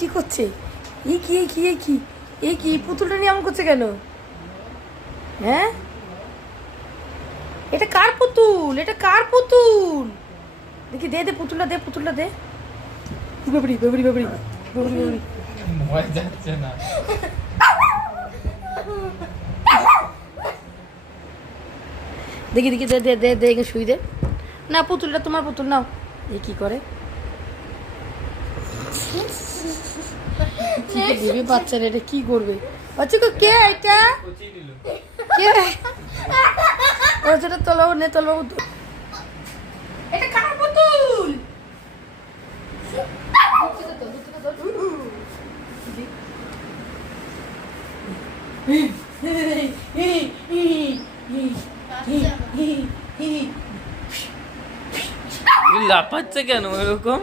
কি করছে? এই কি এই কি এই কি এই কি পুতুলটা নিয়ে এমন করছে কেন? হ্যাঁ, এটা কার পুতুল? এটা কার পুতুল? দেখি, দে দে পুতুলটা, দে পুতুলটা দে। বাবরি বাবরি বাবরি বাবরি বাবরি। ভয় যাচ্ছে না। দেখি দেখি, দে দে দে দে, একে শুই দে না। পুতুলটা তোমার পুতুল, নাও। এই কি করে দিবি বাচ্চারা? এটা কি করবে বাচ্চাকে? কে এটা? কুচি দিল। কে? ও যেটা তোলাবো নে, তোলাবো। এটা কার পুতুল? লাফাচ্ছে কেন এরকম?